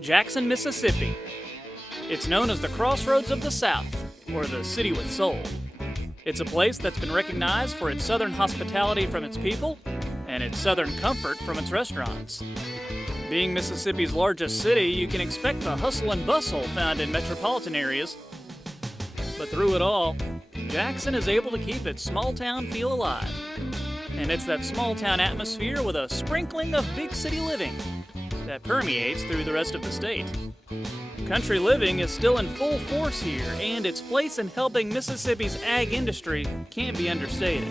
Jackson, Mississippi. It's known as the Crossroads of the South, or the City with Soul. It's a place that's been recognized for its southern hospitality from its people and its southern comfort from its restaurants. Being Mississippi's largest city, you can expect the hustle and bustle found in metropolitan areas. But through it all, Jackson is able to keep its small town feel alive. And it's that small town atmosphere with a sprinkling of big city living that permeates through the rest of the state. Country living is still in full force here, and its place in helping Mississippi's ag industry can't be understated.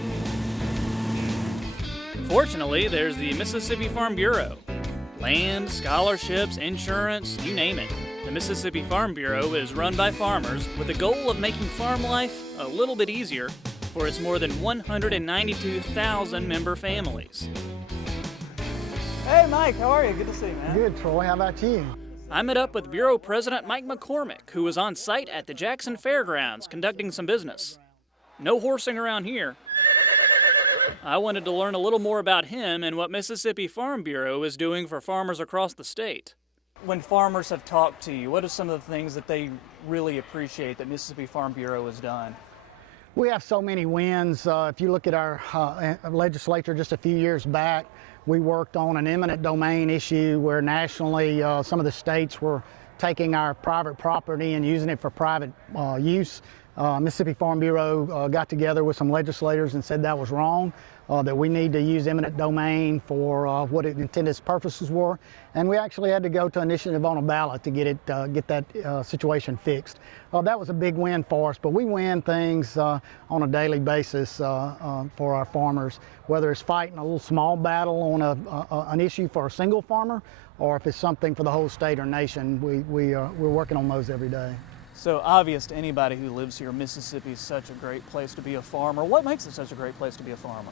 Fortunately, there's the Mississippi Farm Bureau. Land, scholarships, insurance, you name it. The Mississippi Farm Bureau is run by farmers with the goal of making farm life a little bit easier for its more than 192,000 member families. Hey Mike, how are you? Good to see you, man. Good, Troy. How about you? I met up with Bureau President Mike McCormick, who was on site at the Jackson Fairgrounds conducting some business. No horsing around here. I wanted to learn a little more about him and what Mississippi Farm Bureau is doing for farmers across the state. When farmers have talked to you, what are some of the things that they really appreciate that Mississippi Farm Bureau has done? We have so many wins. If you look at our legislature just a few years back, we worked on an eminent domain issue where nationally some of the states were taking our private property and using it for private use. Mississippi Farm Bureau got together with some legislators and said that was wrong, that we need to use eminent domain for what its intended purposes were. And we actually had to go to initiative on a ballot to get that situation fixed. That was a big win for us, but we win things on a daily basis for our farmers, whether it's fighting a little small battle on an issue for a single farmer, or if it's something for the whole state or nation. We're working on those every day. So obvious to anybody who lives here, Mississippi is such a great place to be a farmer. What makes it such a great place to be a farmer?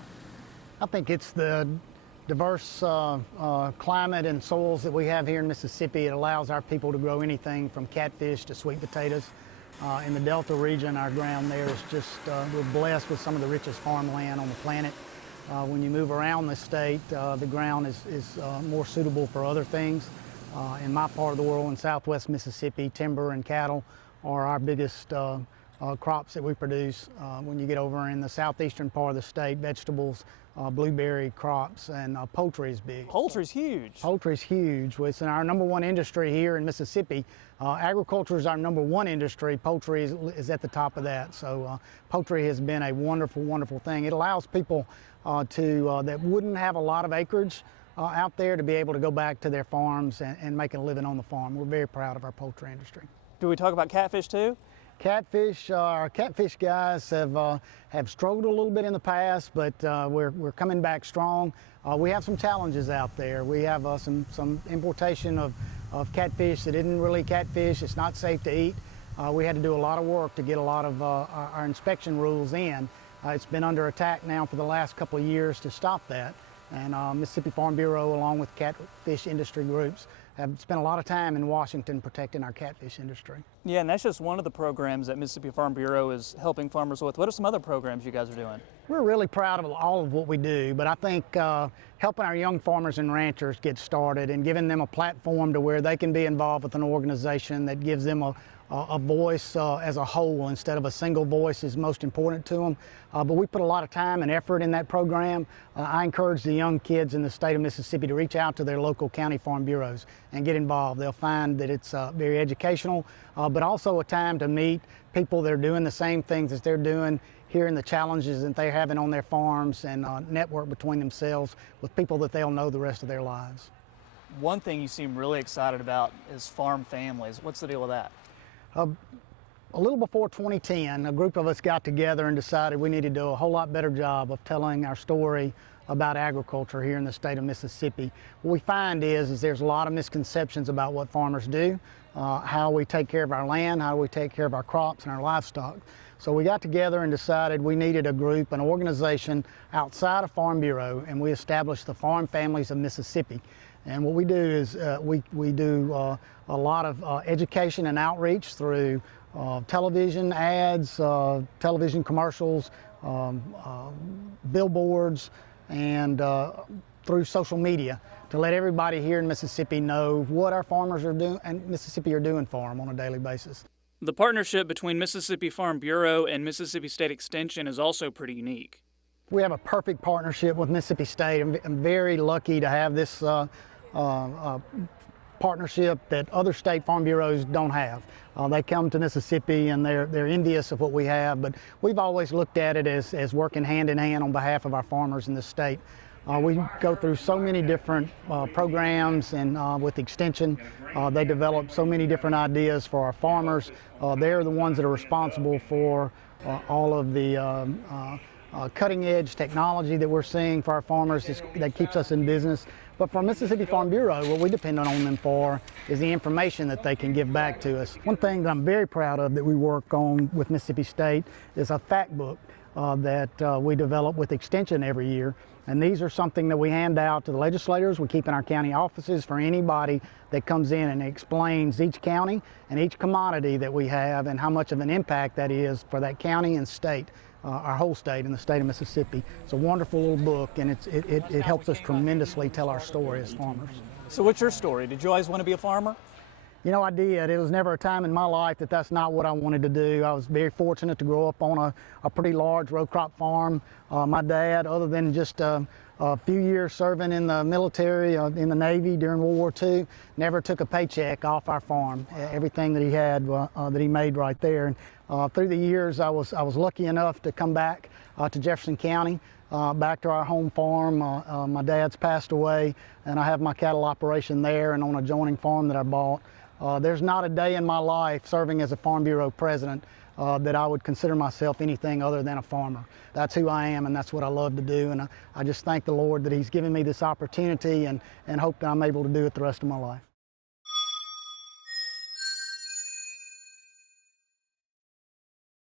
I think it's the diverse climate and soils that we have here in Mississippi. It allows our people to grow anything from catfish to sweet potatoes. In the Delta region, our ground there is just, we're blessed with some of the richest farmland on the planet. When you move around the state, the ground is more suitable for other things. In my part of the world, in southwest Mississippi, timber and cattle are our biggest crops that we produce. When you get over in the southeastern part of the state, vegetables, blueberry crops, and poultry is big. Poultry's huge. Poultry's huge. It's our number one industry here in Mississippi. Agriculture is our number one industry. Poultry is at the top of that. So poultry has been a wonderful, wonderful thing. It allows people that wouldn't have a lot of acreage out there to be able to go back to their farms and make a living on the farm. We're very proud of our poultry industry. Do we talk about catfish too? Catfish, our catfish guys have struggled a little bit in the past, but we're coming back strong. We have some challenges out there. We have some importation of catfish that isn't really catfish. It's not safe to eat. We had to do a lot of work to get a lot of our inspection rules in. It's been under attack now for the last couple of years to stop that. And Mississippi Farm Bureau, along with catfish industry groups, have spent a lot of time in Washington protecting our catfish industry. Yeah, and that's just one of the programs that Mississippi Farm Bureau is helping farmers with. What are some other programs you guys are doing? We're really proud of all of what we do, but I think helping our young farmers and ranchers get started and giving them a platform to where they can be involved with an organization that gives them a voice as a whole instead of a single voice is most important to them. But we put a lot of time and effort in that program. I encourage the young kids in the state of Mississippi to reach out to their local county farm bureaus and get involved. They'll find that it's very educational, but also a time to meet people that are doing the same things as they're doing, hearing the challenges that they're having on their farms, and network between themselves with people that they'll know the rest of their lives. One thing you seem really excited about is farm families. What's the deal with that? A little before 2010, a group of us got together and decided we needed to do a whole lot better job of telling our story about agriculture here in the state of Mississippi. What we find is there's a lot of misconceptions about what farmers do, how we take care of our land, how we take care of our crops and our livestock. So we got together and decided we needed a group, an organization outside of Farm Bureau, and we established the Farm Families of Mississippi. And what we do is we do a lot of education and outreach through television ads, television commercials, billboards, and through social media to let everybody here in Mississippi know what our farmers are doing and Mississippi are doing for them on a daily basis. The partnership between Mississippi Farm Bureau and Mississippi State Extension is also pretty unique. We have a perfect partnership with Mississippi State. I'm very lucky to have this partnership that other state farm bureaus don't have. They come to Mississippi and they're envious of what we have, but we've always looked at it as working hand in hand on behalf of our farmers in the state. We go through so many different programs, and with Extension, they develop so many different ideas for our farmers. They're the ones that are responsible for all of the cutting edge technology that we're seeing for our farmers that keeps us in business. But for Mississippi Farm Bureau, what we depend on them for is the information that they can give back to us. One thing that I'm very proud of that we work on with Mississippi State is a fact book that we develop with Extension every year. And these are something that we hand out to the legislators. We keep in our county offices for anybody that comes in, and explains each county and each commodity that we have and how much of an impact that is for that county and state. Our whole state and the state of Mississippi. It's a wonderful little book, and it helps us tremendously tell our story as farmers. So what's your story? Did you always want to be a farmer? You know, I did. It was never a time in my life that that's not what I wanted to do. I was very fortunate to grow up on a pretty large row crop farm. My dad, other than just a few years serving in the military, in the Navy during World War II, never took a paycheck off our farm. Everything that he had, that he made right there. And through the years, I was lucky enough to come back to Jefferson County, back to our home farm. My dad's passed away, and I have my cattle operation there and on a adjoining farm that I bought. There's not a day in my life serving as a Farm Bureau president that I would consider myself anything other than a farmer. That's who I am, and that's what I love to do, and I just thank the Lord that He's given me this opportunity, and hope that I'm able to do it the rest of my life.